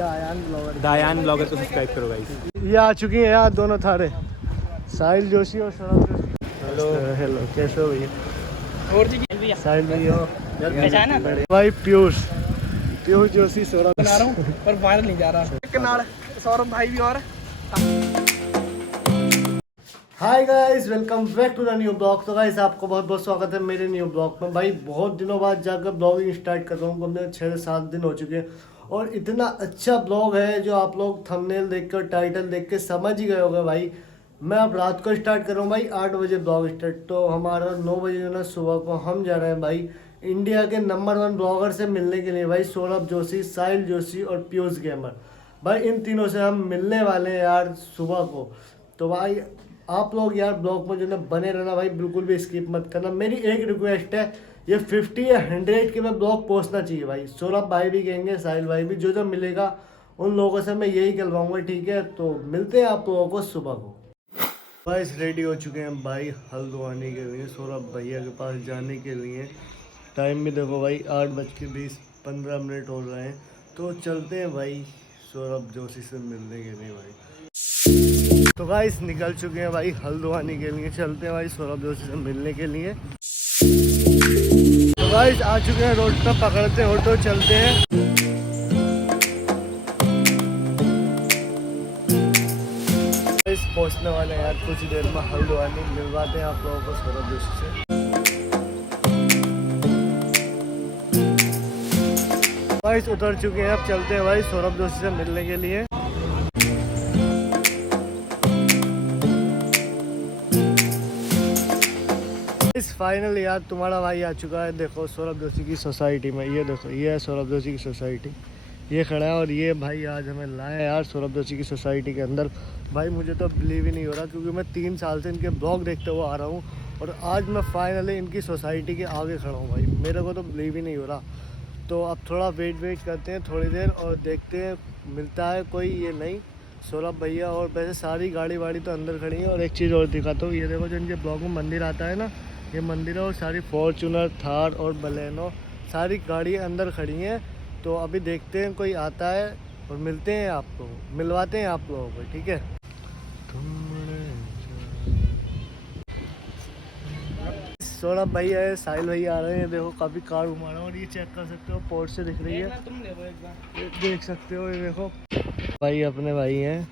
दायान blogger को subscribe करो guys. ये आ चुकी हैं यार दोनों थारे, साहिल जोशी और सौरभ जोशी। हेलो हेलो, कैसे हो भैया? और जी साहिल भैया पहचाना भाई, पीयूष जोशी, सौरभ बना रहा हूँ पर वायरल नहीं जा रहा। कनाल सौरभ भाई भी और hi guys, welcome back to the new blog. तो गाइस आपको बहुत बहुत स्वागत है मेरे न्यू ब्लॉग में। भाई बहुत दिनों बाद जाकर ब्लॉगिंग स्टार्ट कर रहा हूँ, मुझे 6 से 7 दिन हो चुके हैं और इतना अच्छा ब्लॉग है जो आप लोग थंबनेल देखकर, टाइटल देख के समझ ही गए होंगे। भाई मैं अब रात को स्टार्ट कर रहा हूँ भाई, 8 बजे ब्लॉग स्टार्ट, तो हमारा 9 बजे जो ना सुबह को हम जा रहे हैं भाई इंडिया के नंबर 1 ब्लॉगर से मिलने के लिए। भाई सौरभ जोशी, साहिल जोशी और पीयूष गेमर, भाई इन तीनों से हम मिलने वाले हैं यार सुबह को। तो भाई आप लोग यार ब्लॉग में जो ना बने रहना भाई, बिल्कुल भी स्किप मत करना। मेरी एक रिक्वेस्ट है, ये 50 या 100 के में ब्लॉग पहुंचना चाहिए भाई। सौरभ भाई भी कहेंगे, साहिल भाई भी, जो जो मिलेगा उन लोगों से मैं यही करवाऊंगा, ठीक है? तो मिलते हैं आप लोगों को सुबह को। भाई रेडी हो चुके हैं भाई हल्द्वानी के लिए, सौरभ भैया के पास जाने के लिए। टाइम भी देखो भाई 8:20-15 हो रहे हैं, तो चलते हैं भाई सौरभ जोशी से मिलने के लिए भाई। तो गाइस निकल चुके हैं भाई हल्द्वानी के लिए, चलते हैं भाई सौरभ जोशी से मिलने के लिए। तो गाइस आ चुके हैं रोड पर, पकड़ते हैं ऑटो, चलते हैं। गाइस पहुंचने वाले हैं यार कुछ देर में हल्द्वानी, मिलवाते हैं आप लोगों को सौरभ जोशी से। गाइस उतर चुके हैं, अब चलते हैं भाई सौरभ जोशी से मिलने के लिए। फाइनल यार तुम्हारा भाई आ चुका है, देखो सौरभ जोशी की सोसाइटी में। ये देखो, ये है सौरभ जोशी की सोसाइटी, ये खड़ा है। और ये भाई आज हमें लाए यार सौरभ जोशी की सोसाइटी के अंदर। भाई मुझे तो बिलीव ही नहीं हो रहा, क्योंकि मैं 3 साल से इनके ब्लॉग देखते हुए आ रहा हूँ और आज मैं फाइनली इनकी सोसाइटी के आगे खड़ा हूँ भाई। मेरे को तो बिलीव ही नहीं हो रहा। तो अब थोड़ा वेट करते हैं थोड़ी देर और देखते हैं मिलता है कोई। ये नहीं सौरभ भैया, और वैसे सारी गाड़ी वाड़ी तो अंदर खड़ी है। और एक चीज़ और दिखाता हूँ, ये देखो जो इनके ब्लॉग में मंदिर आता है ना, ये मंदिर है, और सारी फॉर्चूनर, थार और बलेनो सारी गाड़ियाँ अंदर खड़ी हैं। तो अभी देखते हैं कोई आता है और मिलते हैं आपको, मिलवाते हैं आप लोगों को, ठीक है? सौरभ भैया है, साहिल भैया आ रहे हैं, देखो काफ़ी कार घुमा रहा हूँ। और ये चेक कर सकते हो, पोर्ट से दिख रही है, देख सकते हो। ये देखो भाई अपने भाई हैं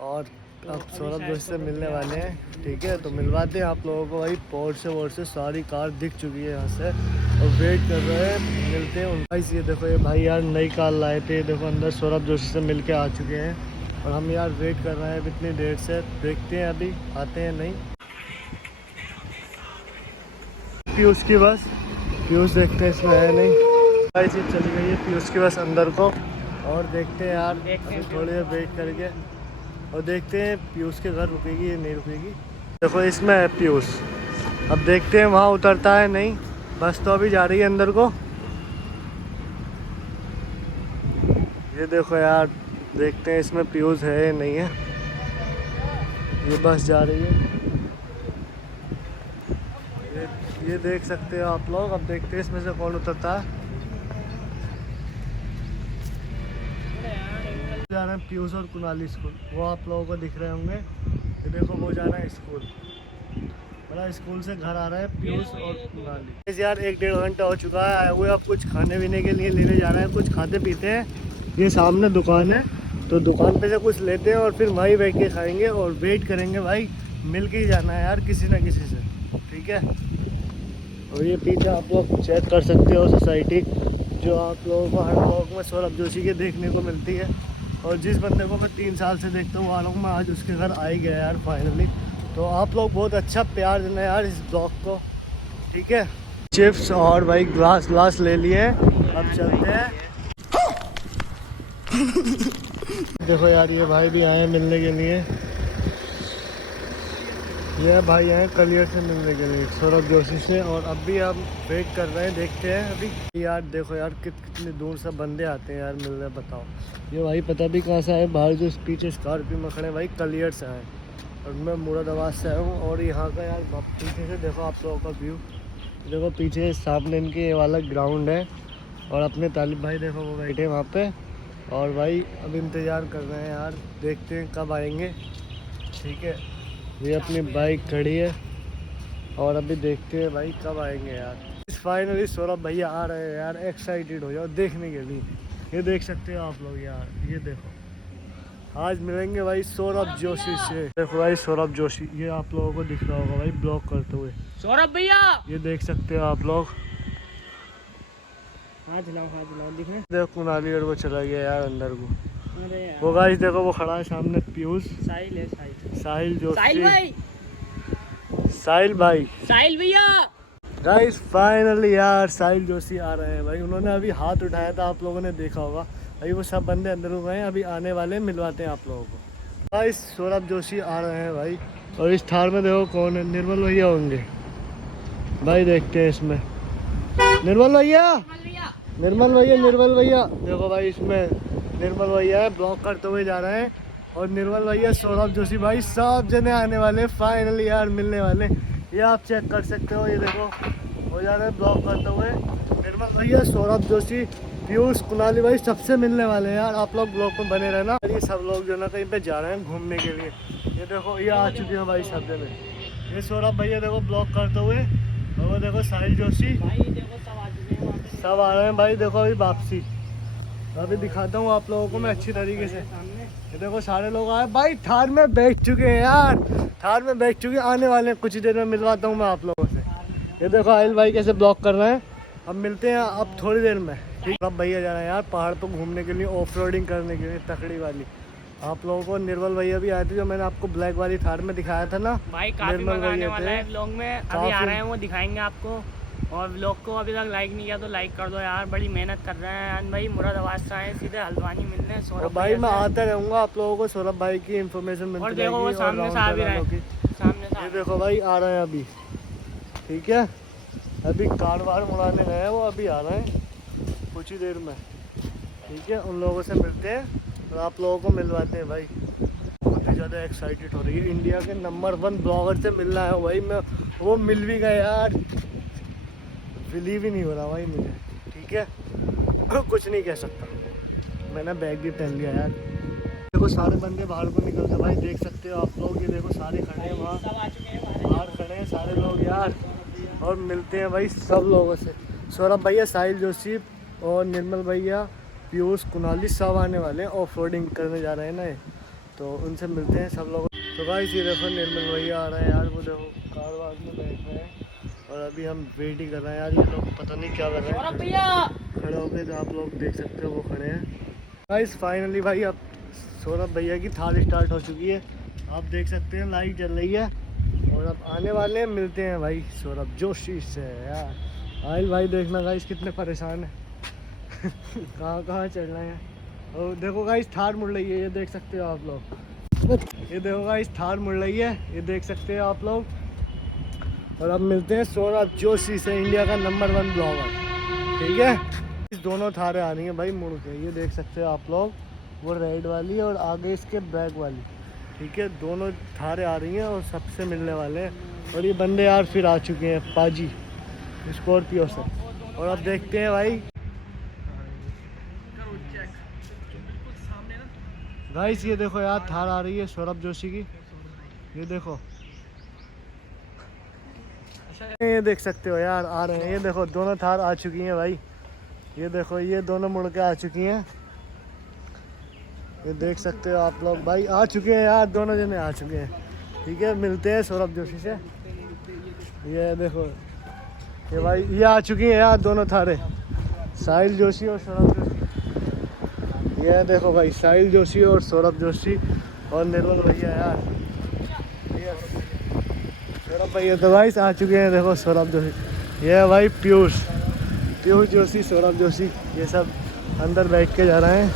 और अब सौरभ जोशी से मिलने वाले हैं, ठीक है? तो मिलवाते हैं आप लोगों को भाई। पोर्ट से सारी कार दिख चुकी है यहाँ से और वेट कर रहे हैं, मिलते हैं उन भाई से। ये देखो ये भाई यार नई कार लाए थे, देखो अंदर सौरभ जोशी से मिल के आ चुके हैं और हम यार वेट कर रहे हैं इतनी देर से। देखते हैं अभी आते हैं नहीं। पीयूष की बस, पीयूष देखते हैं इसमें है नहीं भाई, चीज़ चली गई है पीयूष की बस अंदर को। और देखते हैं यार अभी थोड़ी देर वेट करके और देखते हैं पीयूष के घर रुकेगी या नहीं रुकेगी। देखो इसमें है पीयूष, अब देखते हैं वहाँ उतरता है नहीं। बस तो अभी जा रही है अंदर को। ये देखो यार, देखते हैं इसमें पीयूष है या नहीं है। ये बस जा रही है, ये देख सकते हो आप लोग। अब देखते हैं इसमें से कौन उतरता है। जा रहे हैं पीयूष और कुणाली स्कूल, वो आप लोगों को दिख रहे होंगे। ये देखो वो जा रहा है स्कूल, बड़ा स्कूल से घर आ रहा है पीयूष और कुणाली। यार 1-1.5 घंटा हो चुका है आए हुए, अब कुछ खाने पीने के लिए लेने जा रहे हैं, कुछ खाते पीते हैं। ये सामने दुकान है, तो दुकान पे से कुछ लेते हैं और फिर वहीं बैठ के खाएंगे और वेट करेंगे भाई। मिल के ही जाना है यार किसी न किसी से, ठीक है? और ये पीछे आप लोग चेक कर सकते हो सोसाइटी, जो आप लोगों को हर ब्लॉग में सौरभ जोशी के देखने को मिलती है। और जिस बंदे को मैं 3 साल से देखता हूँ आ रहा हूँ, मैं आज उसके घर आ ही गया यार फाइनली। तो आप लोग बहुत अच्छा प्यार देना यार इस ब्लॉग को, ठीक है? चिप्स और भाई ग्लास ले लिए, अब चलते हैं। देखो यार ये भाई भी आए हैं मिलने के लिए, ये भाई आए कलियर से मिलने के लिए सौरभ जोशी से। और अब भी हम वेट कर रहे हैं, देखते हैं अभी। यार देखो यार कितनी दूर से बंदे आते हैं यार मिलने, बताओ। ये भाई पता भी कहाँ से आए, बाहर जो पीछे स्कॉर्पियो में खड़े भाई कलियर से आए और मैं मुरादाबाद से आया हूँ। और यहाँ का यार पीछे से देखो आप लोगों का व्यू, देखो पीछे सामने इनके ये वाला ग्राउंड है और अपने तालिब भाई देखो वो बैठे वहाँ पे। और भाई अब इंतज़ार कर रहे हैं यार, देखते हैं कब आएंगे। ठीक है, ये अपनी बाइक खड़ी है और अभी देखते हैं भाई कब आएंगे यार। फाइनली सौरभ भैया आ रहे हैं यार, एक्साइटेड हो जाओ देखने के लिए। ये देख सकते हो आप लोग यार, ये देखो आज मिलेंगे भाई सौरभ जोशी से। देखो भाई सौरभ जोशी, ये आप लोगों को दिख रहा होगा भाई ब्लॉग करते हुए। सौरभ भैया ये देख सकते हो आप लोग। हाथ हिलाओ दिख रहे। देखो कुनाली और वो चला गया यार अंदर को। अरे यार। वो गाइस देखो वो खड़ा है सामने, पीयूष साहिल है, साहिल जोशी। साहिल भाई, साहिल भाई, साहिल भैया। गाइस फाइनली यार साहिल जोशी आ रहे हैं भाई। उन्होंने अभी हाथ उठाया था, आप लोगों ने देखा होगा। अभी वो सब बंदे अंदर हो गए हैं, अभी आने वाले हैं, मिलवाते हैं आप लोगों को। गाइस सौरभ जोशी आ रहे हैं भाई। और इस थार में देखो कौन है, निर्मल भैया होंगे भाई। देखते हैं इसमें निर्मल भैया, निर्मल भैया देखो भाई, इसमें निर्मल भैया है, ब्लॉग करते हुए जा रहे हैं। और निर्मल भैया, सौरभ जोशी भाई, सब जने आने वाले फाइनली यार, मिलने वाले। ये आप चेक कर सकते हो, ये देखो हो जा रहे हैं ब्लॉग करते हुए। निर्मल भैया, सौरभ जोशी, पीयूष, कुनाली भाई सबसे मिलने वाले हैं यार। आप लोग ब्लॉग में बने रहना। ये सब लोग जो ना कहीं पे जा रहे हैं घूमने के लिए। ये देखो ये आ चुके हैं भाई सब जने। ये सौरभ भैया देखो ब्लॉग करते हुए, और वो देखो साहिल जोशी, सब आ रहे हैं भाई। देखो अभी वापसी, अभी दिखाता हूँ आप लोगों को मैं अच्छी तरीके से। ये देखो सारे लोग आए भाई, थार में बैठ चुके हैं यार, थार में बैठ चुके हैं, आने वाले हैं। कुछ ही देर में मिलवाता हूँ मैं आप लोगों से। ये देखो आहिल भाई कैसे ब्लॉक कर रहे हैं। अब मिलते हैं अब थोड़ी देर में। ठीक, अब भैया जा रहे हैं यार पहाड़ पर घूमने के लिए, ऑफ रोडिंग करने के लिए, तकड़ी वाली। आप लोगों को निर्मल भैया भी आए थे, जो मैंने आपको ब्लैक वाली थार में दिखाया था ना भाई। काफी मजा आने वाला है व्लॉग में, अभी आ रहे हैं वो दिखाएंगे आपको। और व्लॉग को अभी तक लाइक नहीं किया तो लाइक कर दो यार, बड़ी मेहनत कर रहे हैं भाई। मुरादाबाद से आए सीधे हल्द्वानी मिलने हैं सौरभ भाई। मैं आता रहूँगा, आप लोगों को सौरभ भाई की इन्फॉर्मेशन मिलती और देखो वो सामने से आ भी रहे हैं, सामने से। ये देखो भाई आ रहे हैं अभी। ठीक है, अभी कार वार मुड़ाने गए हैं वो, अभी आ रहे हैं कुछ ही देर में। ठीक है, उन लोगों से मिलते हैं और आप लोगों को मिलवाते हैं भाई। बहुत ही ज़्यादा एक्साइटेड हो रही है, इंडिया के नंबर 1 ब्लॉगर से मिलना है भाई मैं। वो मिल भी गए यार, बिलीव ही नहीं हो रहा भाई मुझे। ठीक है, कुछ नहीं कह सकता। मैंने बैग भी पहन लिया यार। देखो सारे बंदे बाहर को निकल गए भाई, देख सकते हो आप लोग। ये देखो सारे खड़े हैं वहाँ, बाहर खड़े हैं सारे लोग यार। और मिलते हैं भाई सब लोगों से। सौरभ भैया, साहिल जोशी और निर्मल भैया, पीयूष, कुनाली सब आने वाले हैं। ऑफ रोडिंग करने जा रहे हैं ना ये, तो उनसे मिलते हैं सब लोग। तो भाई ये देखो निर्मल भैया आ रहे हैं यार, वो देखो कार वार में बैठ रहे हैं। और अभी हम वेट ही कर रहे हैं यार, ये लोग पता नहीं क्या कर रहे हैं। खड़े हो गए तो आप लोग देख सकते हो वो खड़े हैं। गाइस फाइनली भाई अब सौरभ भैया की थार स्टार्ट हो चुकी है, आप देख सकते हैं लाइट जल रही है। और अब आने वाले हैं, मिलते हैं भाई सौरभ जोशी से यार। आहिल भाई देखना गाइस कितने परेशान हैं कहाँ चल रहे हैं। और देखो गाइस थार मुड़ रही है, ये देख सकते हो आप लोग। ये देखो गाइस थार मुड़ रही है, ये देख सकते हो आप लोग। और अब मिलते हैं सौरभ जोशी से, इंडिया का नंबर 1 ब्लॉगर। ठीक है, इस दोनों थारें आ रही हैं भाई मुड़ के, ये देख सकते हो आप लोग। वो रेड वाली और आगे इसके ब्लैक वाली। ठीक है, दोनों थारें आ रही हैं और सबसे मिलने वाले हैं। और ये बंदे यार फिर आ चुके हैं पाजी स्कॉर्पियो से। और अब देखते हैं भाई। गाइस ये देखो यार थार आ रही है सौरभ जोशी की, ये देखो। ये देख सकते हो यार आ रहे हैं, ये देखो दोनों थार आ चुकी हैं भाई। ये देखो ये दोनों मुड़ के आ चुकी हैं, ये देख सकते हो आप लोग भाई। आ चुके हैं यार, दोनों जने आ चुके हैं। ठीक है, मिलते हैं सौरभ जोशी से। ये देखो ये भाई ये आ चुकी हैं यार दोनों थारे, साहिल जोशी और सौरभ जोशी। ये देखो भाई साहिल जोशी और सौरभ जोशी और निर्मल भैया यार। सौरभ भैया तो भाई आ चुके हैं, देखो सौरभ जोशी। ये है भाई पीयूष जोशी, सौरभ जोशी, ये सब अंदर बैठ के जा रहे हैं।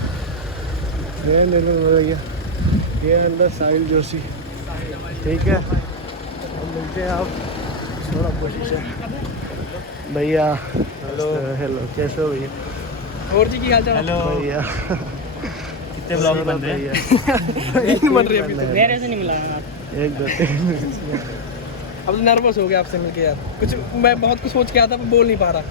ये निर्मल भैया, ये अंदर साहिल जोशी। ठीक है, हम मिलते हैं आप सौरभ जोशी से। भैया हेलो हेलो, कैसे हो भैया? और जी की हाल चाल? हेलो भैया, कितने ब्लॉग बन रहे हैं? बन रही है मेरे से नहीं मिला यार। 1 2 3। अब तो नर्वस हो गया आपसे मिलके यार। कुछ मैं बहुत कुछ सोच के आता पर बोल नहीं पा रहा।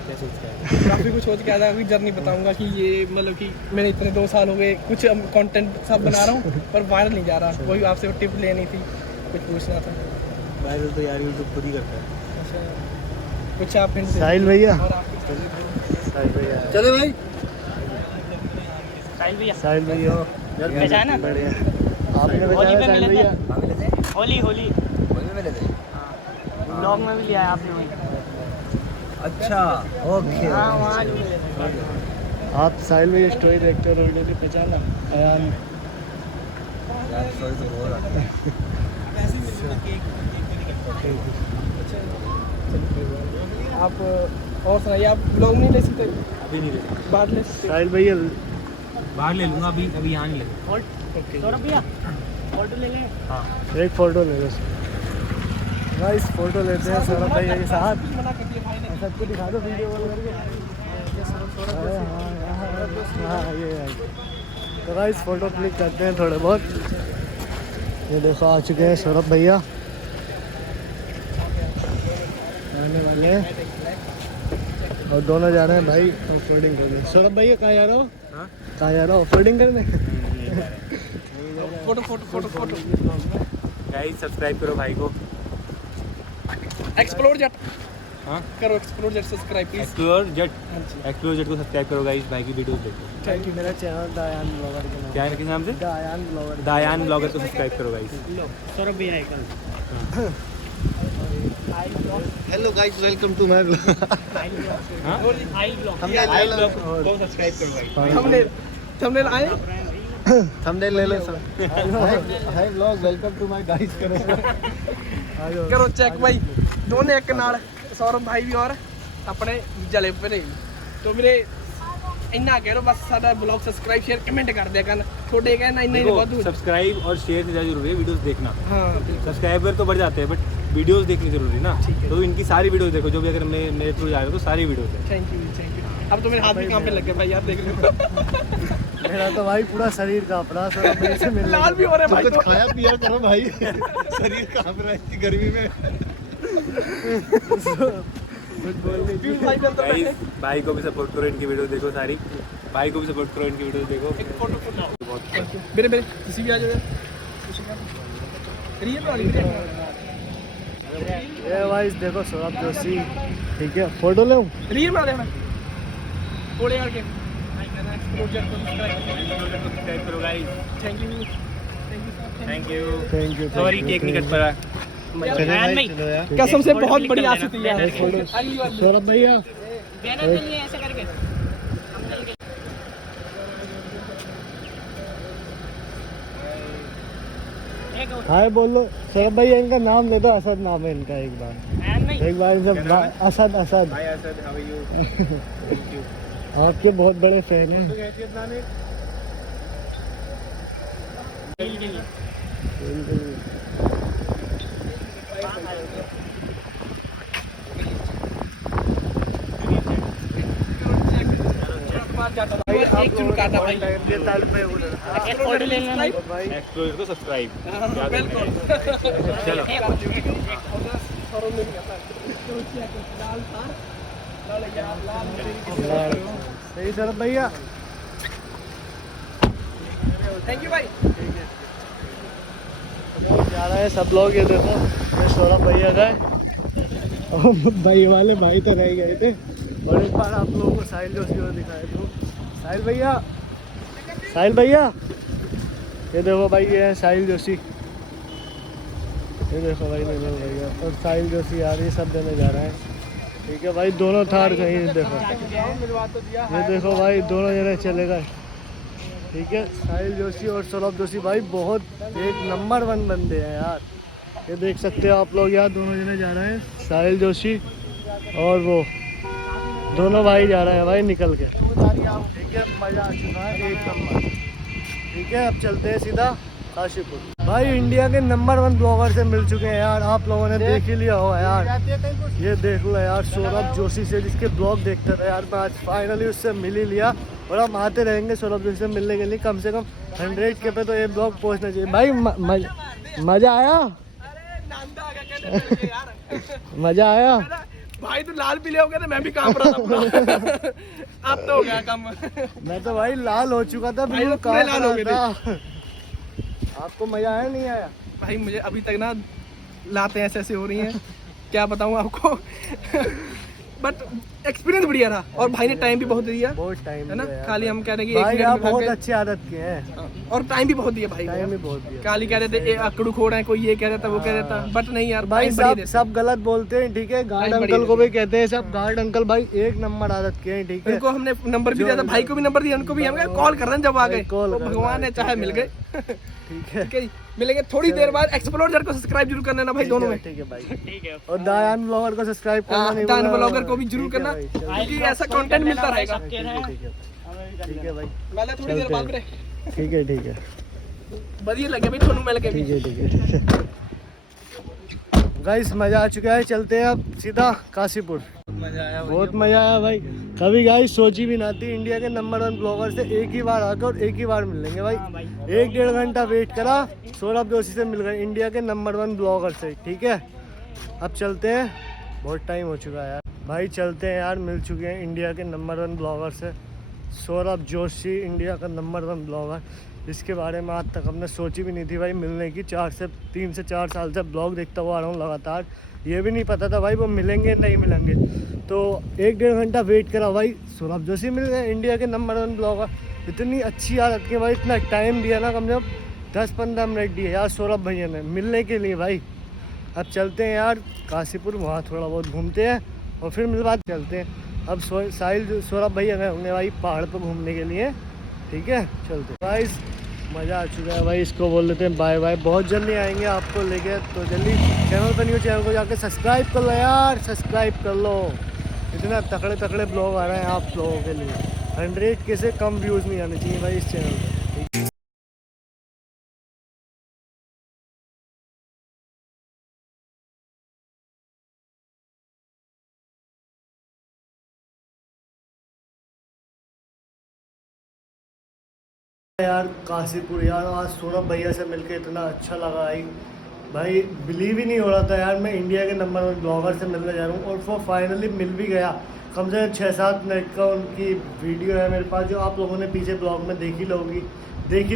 क्या सोच के आया? काफ़ी कुछ सोच के आया था, जर्नी बताऊंगा कि ये मतलब कि मैंने इतने 2 साल हो गए कुछ कंटेंट सब बना रहा हूँ पर वायरल नहीं जा रहा। वही आपसे टिप लेनी थी, कुछ पूछना था। वायरल तो यार यूट्यूब खुद ही करता है। अच्छा, कुछ आप हिंट दे साहिल भैया, और आप कुछ साहिल भैया, चलो भाई। साहिल भैया साहिल भैया पहचाना? बढ़िया। आपने होली पहचाना पे साहिल मिले भैया? थे। होली में मिले थे। ब्लॉग में भी लिया है आपने वहीं। अच्छा ओके। हाँ वहाँ भी मिले थे। आप साहिल भैया स्टोरी देखते हो वीडियो की पहचाना? अयान यार सॉरी तो हो रहा है। आप और सुनाइए। आप ब्लॉग नहीं ले सकते? अभी नहीं ले, बाद ले सकते? साहिल भैया बाहर ले लूँगा, अभी यहाँ नहीं ले। सौरभ भैया फोटो ले लें। हाँ एक फ़ोटो ले लो गाइस, फोटो लेते हैं सौरभ भैया के साथ। मना कर दिया भाई ने। सबको दिखा दो वीडियो कॉल करके। हाँ ये है। तो गाइस फ़ोटो क्लिक करते हैं थोड़े बहुत। ये देखो आ चुके हैं सौरभ भैया, आने वाले हैं और दोनों जा रहे हैं भाई ऑफ रोडिंग करने। सौरभ भैया कहाँ जा रहे हो? कहाँ जा रहे हो? ऑफ रोडिंग करने? Photo photo photo photo. Guys subscribe करो भाई को। एक्सप्लोर जट हाँ करो, explore Jatt subscribe please. Explore Jatt, हाँ जी, एक्सप्लोर जट को सब्सक्राइब करो गाइस। भाई की वीडियोस देखो। Thank you. मेरा चैनल दायान ब्लॉगर के नाम। क्या है, किस नाम से? दायान ब्लॉगर। दायान ब्लॉगर को सब्सक्राइब करो गाइस। सौरभ भैया एक hello guys, welcome to my blog. I'll blog I blog को सब्सक्राइब करो गाइस। थंबनेल आए। थंबनेल ले लो सब। Hi blog, welcome to my guys करो। करो चेक भाई, दोनों एक नाल सौरभ भाई भी और अपने जले पे नहीं। तो मेरे इन्ना कह रो, बस साडा ब्लॉग सब्सक्राइब शेयर कमेंट कर दिया करना। छोटे कहना इन्ना ही बहुत। सब्सक्राइब और शेयर से ज़्यादा जरूरी है वीडियोस देखना। हाँ बिल्कुल। सब्सक्राइबर तो बढ़ जाते हैं बट वीडियोस देखनी जरूरी है ना। तो इनकी सारी वीडियोस देखो, जो भी अगर मैं मेरे थ्रू जा रहे हो तो सारी वीडियोस है। Thank you. अब तो मेरे हाथ भी काम पे लग गए भाई, यार देख लो। मेरा तो भाई पूरा शरीर कांप रहा है सौरभ भैया से मिलने लाल भी हो रहा है भाई। कुछ तो खाया पिया करो भाई। शरीर कांप रहा है इतनी गर्मी में। पीयूष भाई भी अंदर बैठे। भाई को भी सपोर्ट करो, इनकी वीडियोस देखो सारी। भाई को भी सपोर्ट करो, इनकी वीडियोस देखो। एक फोटो फोटो। बहुत थैंक यू। मेरे किसी भी आ जाओ। रियल वाली ये भाई देखो सौरभ जोशी, ठीक है फोटो ले रियल में आ रहे हैं थोड़े यार के। सब्सक्राइब करो guys. Thank you. Thank you. Sorry cake नहीं कट पा अयान भाई कसम से बहुत बड़ी आस थी यार। सौरभ भैया बैनर के लिए ऐसे करके हाय बोलो सौरभ भैया। इनका नाम ले दो, असद नाम है इनका। एक बार अयान भाई एक बार जब Asad Asad hi Asad, how are you? Thank you. आपके बहुत बड़े फैन हैं। एक चुन काटा भाई। फोटो ले लेना एक्सप्लोर को सब्सक्राइब। बिल्कुल। चलो सही सौरभ भैया। थैंक यू भाई। जा रहा है सब लोग। ये देखो ये सौरभ भैया गए और भाई वाले भाई तो रह गए थे। और एक बार आप लोगों को साहिल जोशी को दिखाए तो साहिल भैया, साहिल भैया ये देखो भाई, ये है साहिल जोशी। ये देखो भाई निर्मल भैया और साहिल जोशी यार, ये सब देने जा रहे हैं। ठीक है भाई, दोनों थार कहीं देखो। ये देखो भाई दोनों जने चले गए। ठीक है, साहिल जोशी और सौरभ जोशी भाई बहुत एक नंबर 1 बंदे हैं यार। ये देख सकते हो आप लोग यार, दोनों जने जा रहे हैं, साहिल जोशी और वो दोनों भाई जा रहे हैं भाई निकल के। ठीक है, मज़ा आ चुका है एक नंबर। ठीक है, अब चलते हैं सीधा काशीपुर। भाई इंडिया के नंबर 1 ब्लॉगर से मिल चुके हैं यार। आप लोगों ने देख ही लिया होगा यार। ये देख लो यार, सौरभ जोशी से जिसके ब्लॉग देखते थे यार, मैं आज फाइनली उससे मिल ही लिया। और हम आते रहेंगे सौरभ जोशी से मिलने के लिए। कम से कम 100 के पे तो ये ब्लॉग पहुंचना चाहिए भाई। मज़ा आया? मज़ा आया? भाई तो लाल पीले हो गए थे, मैं भी कांप रहा था पूरा। अब तो हो गया काम। मैं तो भाई लाल हो चुका था, भाई बिल्कुल तो पूरे लाल हो गए था। आपको मजा आया नहीं आया? भाई मुझे अभी तक ना लाते ऐसे ऐसे हो रही हैं, क्या बताऊँ आपको। बट एक्सपीरियंस बढ़िया रहा, और भाई ने टाइम भी बहुत दिया, बहुत टाइम है ना। खाली हम कह रहे हैं कि भाई 1 आप मिनट में बहुत भाग अच्छी आदत के हैं, गए। और टाइम भी बहुत दिया भाई को। टाइम भी बहुत दिया। खाली कह रहे थे अकड़ू खोड़ है, कोई ये कह देता वो कह देता, बट नहीं यार भाई time बढ़िया सब गलत बोलते हैं, ठीक है। गार्ड टाइम अंकल बढ़िया को भी कहते हैं सब, गार्ड अंकल भाई एक नंबर आदत के हैं, ठीक देते। है। उनको हमने नंबर भी दिया था, भाई को भी नंबर दिया, उनको भी हम कॉल कर रहे हैं जब आ गए। कॉल तो करना भगवान ने है, चाहे ठीक मिल है। गए। ठीक है, ठीक है, मिलेंगे थोड़ी देर बाद। एक्सप्लोरर को सब्सक्राइब जरूर कर लेना भाई, दोनों में। ठीक है भाई। ठीक है। और दायान ब्लॉगर को सब्सक्राइब करना नहीं दान भूलना। ब्लॉगर को भी जरूर ठीक है करना, भाई, चलो। क्योंकि ऐसा कंटेंट मिलता रहेगा। ठीक है भाई, मैं थोड़ी देर बाद में ठीक है, ठीक है, बढ़िया लगे भाई थोनू मिल के भी। ठीक है। गाइस मजा आ चुका है, चलते हैं अब सीधा काशीपुर। मजा आया बहुत मजा आया भाई। कभी गाइस सोची भी ना थी इंडिया के नंबर 1 ब्लॉगर से एक ही बार आकर और एक ही बार मिल लेंगे भाई। 1-1.5 घंटा वेट करा, सौरभ जोशी से मिल गए, इंडिया के नंबर 1 ब्लॉगर से, ठीक है। अब चलते हैं, बहुत टाइम हो चुका है यार भाई। चलते हैं यार, मिल चुके हैं इंडिया के नंबर 1 ब्लॉगर से, सौरभ जोशी, इंडिया का नंबर 1 ब्लॉगर। इसके बारे में आज तक हमने सोची भी नहीं थी भाई मिलने की। 3 से 4 साल से ब्लॉग देखता हुआ आ रहा हूँ लगातार। ये भी नहीं पता था भाई वो मिलेंगे नहीं मिलेंगे। तो 1-1.5 घंटा वेट करा भाई, सौरभ जोशी मिल गए, इंडिया के नंबर 1 ब्लॉगर। इतनी अच्छी आदत के भाई, इतना टाइम दिया ना, कम से कम 10-15 मिनट दिए यार सौरभ भैया ने मिलने के लिए भाई। अब चलते हैं यार काशीपुर, वहाँ थोड़ा बहुत घूमते हैं और फिर मिल बात चलते हैं। अब साहिल सौरभ भैया गए होंगे भाई पहाड़ पर घूमने के लिए, ठीक है। चलते भाई, मज़ा आ चुका है भाई। इसको बोल देते हैं बाय बाय, बहुत जल्दी आएंगे आपको लेके। तो जल्दी चैनल पर न्यू चैनल को जाके सब्सक्राइब कर लो यार, सब्सक्राइब कर लो। इतना तकड़े तकड़े ब्लॉग आ रहे हैं आप लोगों के लिए। 100 के से कम व्यूज़ नहीं आने चाहिए भाई इस चैनल पर। यार काशीपुर यार, आज सौरभ भैया से मिलके इतना अच्छा लगा भाई बिलीव ही नहीं हो रहा था यार, मैं इंडिया के नंबर 1 ब्लॉगर से मिलने जा रहा हूँ। और वो फाइनली मिल भी गया। कम से कम 6-7 मिनट का उनकी वीडियो है मेरे पास, जो आप लोगों ने पीछे ब्लॉग में देख ही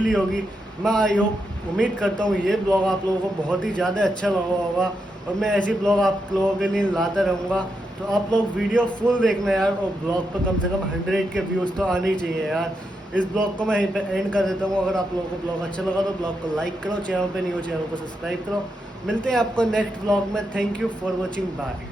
ली होगी। मैं आई होप, उम्मीद करता हूँ ये ब्लॉग आप लोगों को बहुत ही ज़्यादा अच्छा लगा होगा, और मैं ऐसी ब्लॉग आप लोगों के लिए लाता रहूँगा। तो आप लोग वीडियो फुल देखना यार, और ब्लॉग पर कम से कम 100 के व्यूज़ तो आने ही चाहिए यार। इस ब्लॉग को मैं यहीं पे एंड कर देता हूँ। अगर आप लोगों को ब्लॉग अच्छा लगा तो ब्लॉग को लाइक करो, चैनल पे नहीं हो चैनल को सब्सक्राइब करो। मिलते हैं आपको नेक्स्ट ब्लॉग में। Thank you for watching, bye.